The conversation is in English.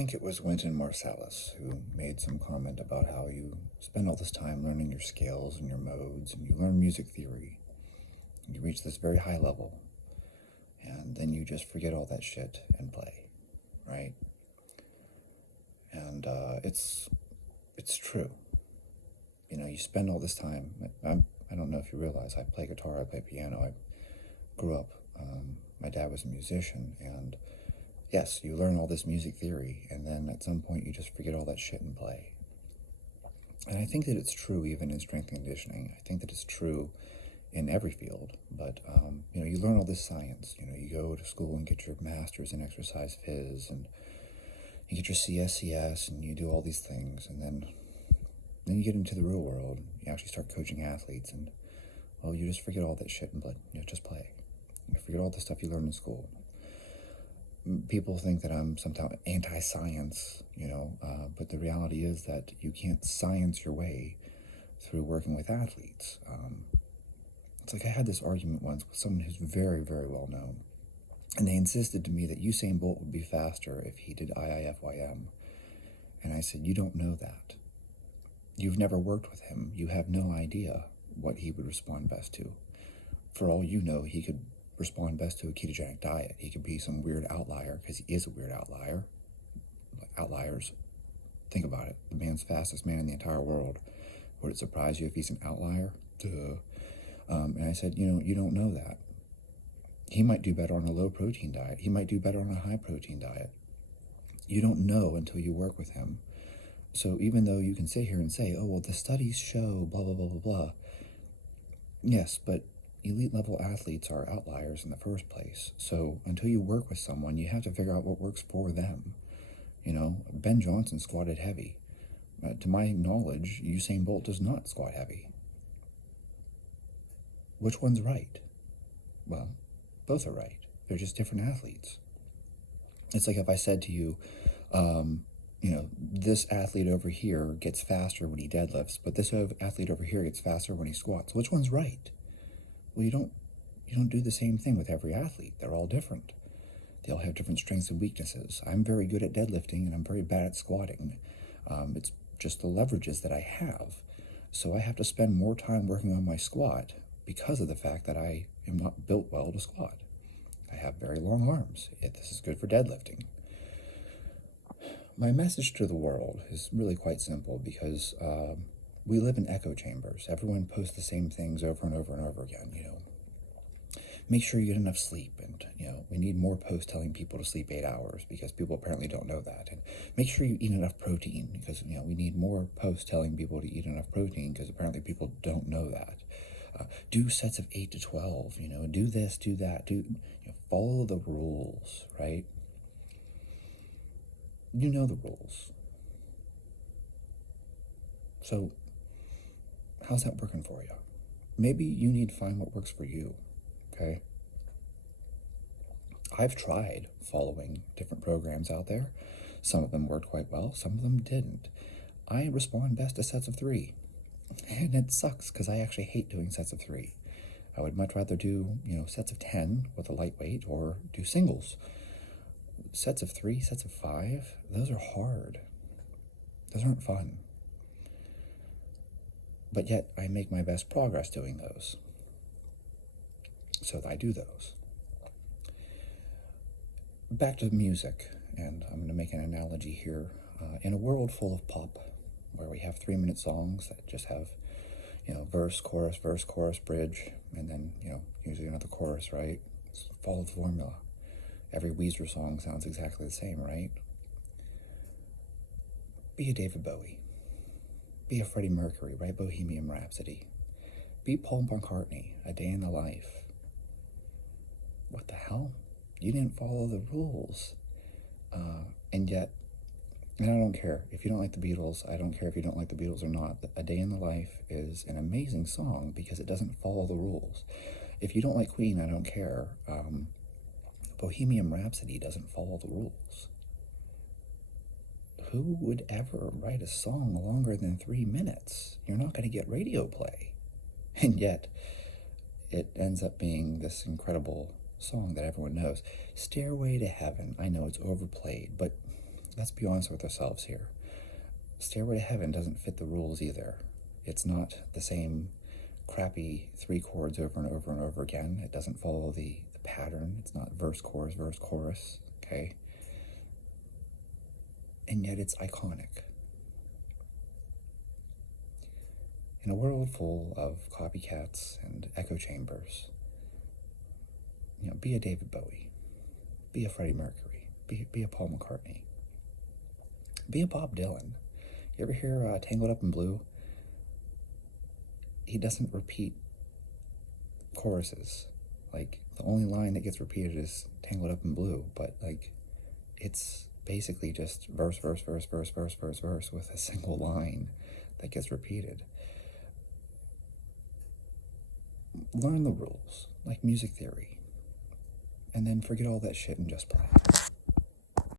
think it was Wynton Marsalis who made some comment about how you spend all this time learning your scales and your modes, and you learn music theory, and you reach this very high level, and then you just forget all that shit and play, right? And it's true. You know, you spend all this time. I don't know if you realize, I play guitar, I play piano. I grew up. My dad was a musician, and yes, you learn all this music theory, and then at some point you just forget all that shit and play. And I think that it's true even in strength and conditioning. I think that it's true in every field. But you learn all this science. You go to school and get your master's in exercise phys, and you get your CSCS, and you do all these things, and then you get into the real world. You actually start coaching athletes, and well, you just forget all that shit and just play. You forget all the stuff you learned in school. People think that I'm somehow anti-science, but the reality is that you can't science your way through working with athletes. It's like I had this argument once with someone who's very, very well known, and they insisted to me that Usain Bolt would be faster if he did IIFYM. And I said, you don't know that. You've never worked with him. You have no idea what he would respond best to. For all you know, he could respond best to a ketogenic diet. He could be some weird outlier, because he is a weird outlier. Outliers, think about it. The man's fastest man in the entire world. Would it surprise you if he's an outlier? Duh. And I said, you don't know that. He might do better on a low protein diet. He might do better on a high protein diet. You don't know until you work with him. So even though you can sit here and say, oh, well, the studies show blah, blah, blah, blah, blah. Yes, but elite level athletes are outliers in the first place. So until you work with someone, you have to figure out what works for them. Ben Johnson squatted heavy. To my knowledge, Usain Bolt does not squat heavy. Which one's right? Well, both are right. They're just different athletes. It's like if I said to you, this athlete over here gets faster when he deadlifts, but this athlete over here gets faster when he squats. Which one's right? Well, you don't do the same thing with every athlete. They're all different. They all have different strengths and weaknesses. I'm very good at deadlifting, and I'm very bad at squatting. It's just the leverages that I have. So I have to spend more time working on my squat because of the fact that I am not built well to squat. I have very long arms. This is good for deadlifting. My message to the world is really quite simple, because we live in echo chambers. Everyone posts the same things over and over and over again. Make sure you get enough sleep, and we need more posts telling people to sleep 8 hours, because people apparently don't know that. And make sure you eat enough protein, because we need more posts telling people to eat enough protein, because apparently people don't know that. Do sets of 8 to 12. Do this, do that. Follow the rules, right? You know the rules. So how's that working for you? Maybe you need to find what works for you, okay? I've tried following different programs out there. Some of them worked quite well, some of them didn't. I respond best to sets of 3. And it sucks, because I actually hate doing sets of 3. I would much rather do, sets of 10 with a lightweight, or do singles. Sets of 3, sets of 5, those are hard. Those aren't fun. But yet, I make my best progress doing those. So I do those. Back to music, and I'm going to make an analogy here. In a world full of pop, where we have 3-minute songs that just have, verse, chorus, bridge, and then, usually another chorus, right? Follow the formula. Every Weezer song sounds exactly the same, right? Be a David Bowie. Be a Freddie Mercury, write Bohemian Rhapsody. Be Paul McCartney, A Day in the Life. What the hell? You didn't follow the rules. And yet, and I don't care. If you don't like the Beatles, I don't care if you don't like the Beatles or not. A Day in the Life is an amazing song because it doesn't follow the rules. If you don't like Queen, I don't care. Bohemian Rhapsody doesn't follow the rules. Who would ever write a song longer than 3 minutes? You're not going to get radio play. And yet, it ends up being this incredible song that everyone knows. Stairway to Heaven. I know it's overplayed, but let's be honest with ourselves here. Stairway to Heaven doesn't fit the rules either. It's not the same crappy 3 chords over and over and over again. It doesn't follow the pattern. It's not verse, chorus, okay? And yet it's iconic. In a world full of copycats and echo chambers, be a David Bowie, be a Freddie Mercury, be a Paul McCartney, be a Bob Dylan. You ever hear Tangled Up in Blue? He doesn't repeat choruses. Like, the only line that gets repeated is Tangled Up in Blue, but it's basically just verse with a single line that gets repeated. Learn the rules, like music theory, and then forget all that shit and just play.